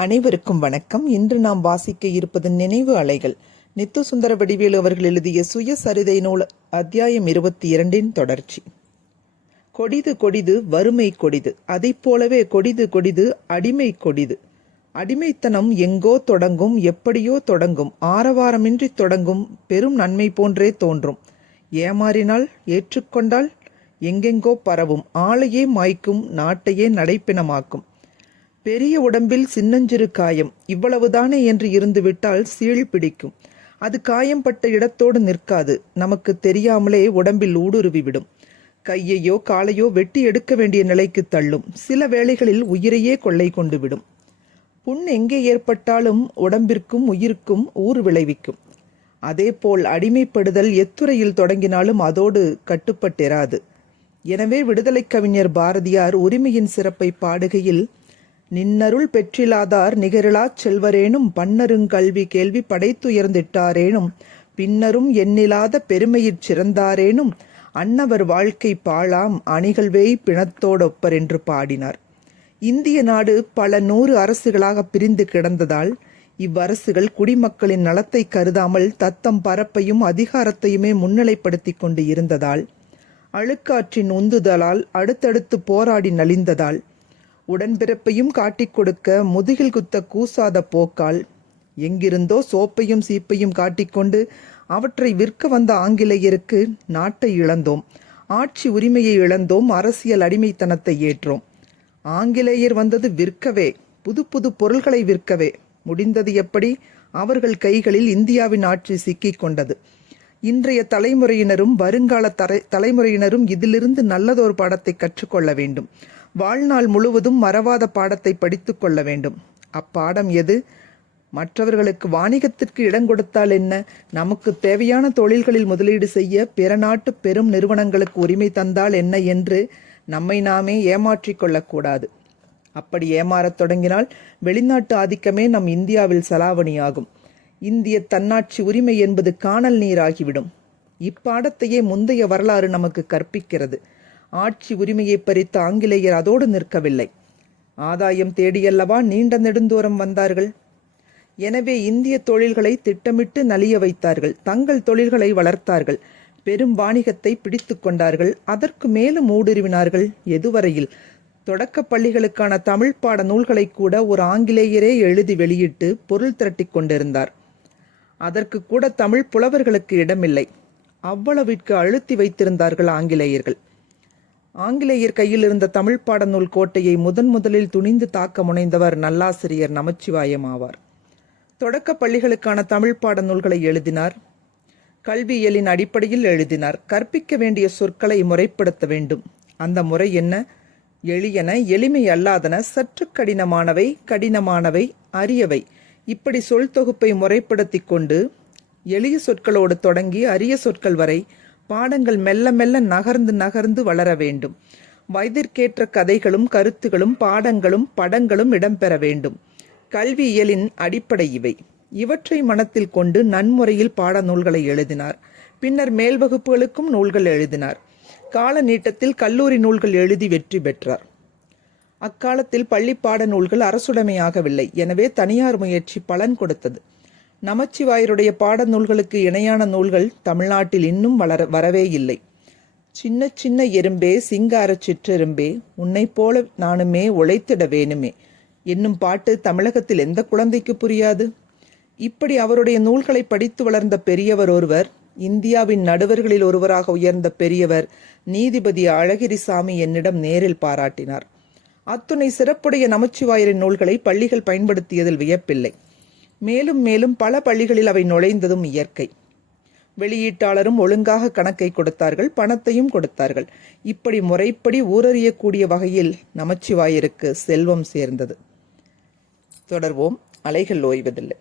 அனைவருக்கும் வணக்கம். இன்று நாம் வாசிக்க இருப்பது நினைவு அலைகள். நித்து சுந்தர வடிவேலு அவர்கள் எழுதிய சுயசரிதை நூல் அத்தியாயம் இருபத்தி இரண்டின் தொடர்ச்சி. கொடிது கொடிது வறுமை கொடிது. அதைப் போலவே கொடிது கொடிது அடிமை கொடிது. அடிமைத்தனம் எங்கோ தொடங்கும் எப்படியோ தொடங்கும். ஆரவாரமின்றி தொடங்கும் பெரும் நன்மை போன்றே தோன்றும். ஏமாறினால் ஏற்றுக்கொண்டால் எங்கெங்கோ பரவும். ஆளையே மாய்க்கும் நாட்டையே நடைப்பிணமாக்கும். பெரிய உடம்பில் சின்னஞ்சிறு காயம். இவ்வளவுதானே என்று இருந்துவிட்டால் சீழ் பிடிக்கும். அது காயம்பட்ட இடத்தோடு நிற்காது. நமக்கு தெரியாமலே உடம்பில் ஊடுருவிவிடும் கையையோ காலையோ வெட்டி எடுக்க வேண்டிய நிலைக்கு தள்ளும். சில வேளைகளில் உயிரையே கொள்ளை கொண்டு விடும். புண் எங்கே ஏற்பட்டாலும் உடம்பிற்கும் உயிருக்கும் ஊறு விளைவிக்கும். அதேபோல் அடிமைப்படுதல் எத்துறையில் தொடங்கினாலும் அதோடு கட்டுப்பட்டிராது எனவே விடுதலை கவிஞர் பாரதியார் உரிமையின் சிறப்பை பாடுகையில் நின்னருள் பெற்றிலாதார் நிகரிலாச் செல்வரேனும் பன்னருங்கல்வி கேள்வி படைத்துயர்ந்திட்டாரேனும் பின்னரும் எண்ணிலாத பெருமையிற் சிறந்தாரேனும் அன்னவர் வாழ்க்கை பாழாம் அணிகள்வேய் பிணத்தோடொப்பர் என்று பாடினார். இந்திய நாடு பல நூறு அரசுகளாக பிரிந்து கிடந்ததால் இவ்வரசுகள் குடிமக்களின் நலத்தை கருதாமல் தத்தம் பரப்பையும் அதிகாரத்தையுமே முன்னிலைப்படுத்தி கொண்டு இருந்ததால் அழுக்காற்றின் உந்துதலால் அடுத்தடுத்து போராடி நலிந்ததால் உடன்பிறப்பையும் காட்டிக் கொடுக்க முதுகில் குத்த கூசாத போக்கால் எங்கிருந்தோ சோப்பையும் சீப்பையும் காட்டிக்கொண்டு அவற்றை விற்க வந்த ஆங்கிலேயருக்கு நாட்டை இழந்தோம். ஆட்சி உரிமையை இழந்தோம் அரசியல் அடிமைத்தனத்தை ஏற்றோம். ஆங்கிலேயர் வந்தது விற்கவே புது புது பொருள்களை விற்கவே. முடிந்தது எப்படி? அவர்கள் கைகளில் இந்தியாவின் ஆட்சி சிக்கிக் கொண்டது. இன்றைய தலைமுறையினரும் வருங்கால தலை தலைமுறையினரும் இதிலிருந்து நல்லதொரு பாடத்தை கற்றுக்கொள்ள வேண்டும். வாழ்நாள் முழுவதும் மறவாத பாடத்தை படித்து கொள்ள வேண்டும். அப்பாடம் எது? மற்றவர்களுக்கு வாணிகத்திற்கு இடம் கொடுத்தால் என்ன? நமக்கு தேவையான தொழில்களில் முதலீடு செய்ய பிற நாட்டு பெரும் நிறுவனங்களுக்கு உரிமை தந்தால் என்ன என்று நம்மை நாமே ஏமாற்றிக் கொள்ளக்கூடாது அப்படி ஏமாறத் தொடங்கினால் வெளிநாட்டு ஆதிக்கமே நம் இந்தியாவில் செலாவணியாகும். இந்திய தன்னாட்சி உரிமை என்பது காணல் நீராகிவிடும். இப்பாடத்தையே முந்தைய வரலாறு நமக்கு கற்பிக்கிறது. ஆட்சி உரிமையை பறித்த ஆங்கிலேயர் அதோடு நிற்கவில்லை. ஆதாயம் தேடியல்லவா நீண்ட நெடுந்தூரம் வந்தார்கள்? எனவே இந்திய தொழில்களை திட்டமிட்டு நலிய வைத்தார்கள். தங்கள் தொழில்களை வளர்த்தார்கள். பெரும் வாணிகத்தை பிடித்து கொண்டார்கள். அதற்கு மேலும் ஊடுருவினார்கள். எதுவரையில்? தொடக்க பள்ளிகளுக்கான தமிழ் பாட நூல்களை கூட ஒரு ஆங்கிலேயரே எழுதி வெளியிட்டு பொருள் திரட்டிக் கொண்டிருந்தார். அதற்கு கூட தமிழ் புலவர்களுக்கு இடமில்லை. அவ்வளவிற்கு அழுத்தி வைத்திருந்தார்கள் ஆங்கிலேயர்கள். ஆங்கிலேயர் கையில் இருந்த தமிழ் பாடநூல் கோட்டையை முதன் முதலில் துணிந்து தாக்க முனைந்தவர் நல்லாசிரியர் நமச்சிவாயம் ஆவார். தொடக்க பள்ளிகளுக்கான தமிழ் பாடநூல்களை எழுதினார். கல்வியியலின் அடிப்படையில் எழுதினார். கற்பிக்க வேண்டிய சொற்களை முறைப்படுத்த வேண்டும். அந்த முறை என்ன? எளியன எளிமை அல்லாதன சற்று கடினமானவை கடினமானவை அரியவை. இப்படி சொல் தொகுப்பை முறைப்படுத்தி கொண்டு எளிய சொற்களோடு தொடங்கி அரிய சொற்கள் வரை பாடங்கள் மெல்ல மெல்ல நகர்ந்து நகர்ந்து வளர வேண்டும். வயதிற்கேற்ற கதைகளும் கருத்துகளும் பாடங்களும் படங்களும் இடம்பெற வேண்டும். கல்வியியலின் அடிப்படை இவை. இவற்றை மனத்தில் கொண்டு நன்முறையில் பாட நூல்களை எழுதினார். பின்னர் மேல் வகுப்புகளுக்கும் நூல்கள் எழுதினார். கால நீட்டத்தில் கல்லூரி நூல்கள் எழுதி வெற்றி பெற்றார். அக்காலத்தில் பள்ளி பாட நூல்கள் அரசுடைமையாகவில்லை. எனவே தனியார் முயற்சி பலன் கொடுத்தது. நமச்சிவாயருடைய பாட நூல்களுக்கு இணையான நூல்கள் தமிழ்நாட்டில் இன்னும் வளர வரவே இல்லை. சின்ன சின்ன எறும்பே சிங்கார சிற்றெரும்பே உன்னை போல நானுமே உழைத்திட வேணுமே. என்னும் பாட்டு தமிழகத்தில் எந்த குழந்தைக்கு புரியாது? இப்படி அவருடைய நூல்களை படித்து வளர்ந்த பெரியவர் ஒருவர் இந்தியாவின் நடுவர்களில் ஒருவராக உயர்ந்த பெரியவர் நீதிபதி அழகிரிசாமி என்னிடம் நேரில் பாராட்டினார். அத்துணை சிறப்புடைய நமச்சிவாயரின் நூல்களை பள்ளிகள் பயன்படுத்தியதில் வியப்பில்லை. மேலும் மேலும் பல பள்ளிகளில் அவை நுழைந்ததும் இயற்கை. வெளியீட்டாளரும் ஒழுங்காக கணக்கை கொடுத்தார்கள் பணத்தையும் கொடுத்தார்கள். இப்படி முறைப்படி ஊரறியக்கூடிய வகையில் நமச்சிவாயருக்கு செல்வம் சேர்ந்தது. தொடர்வோம் அலைகள் ஓய்வதில்லை.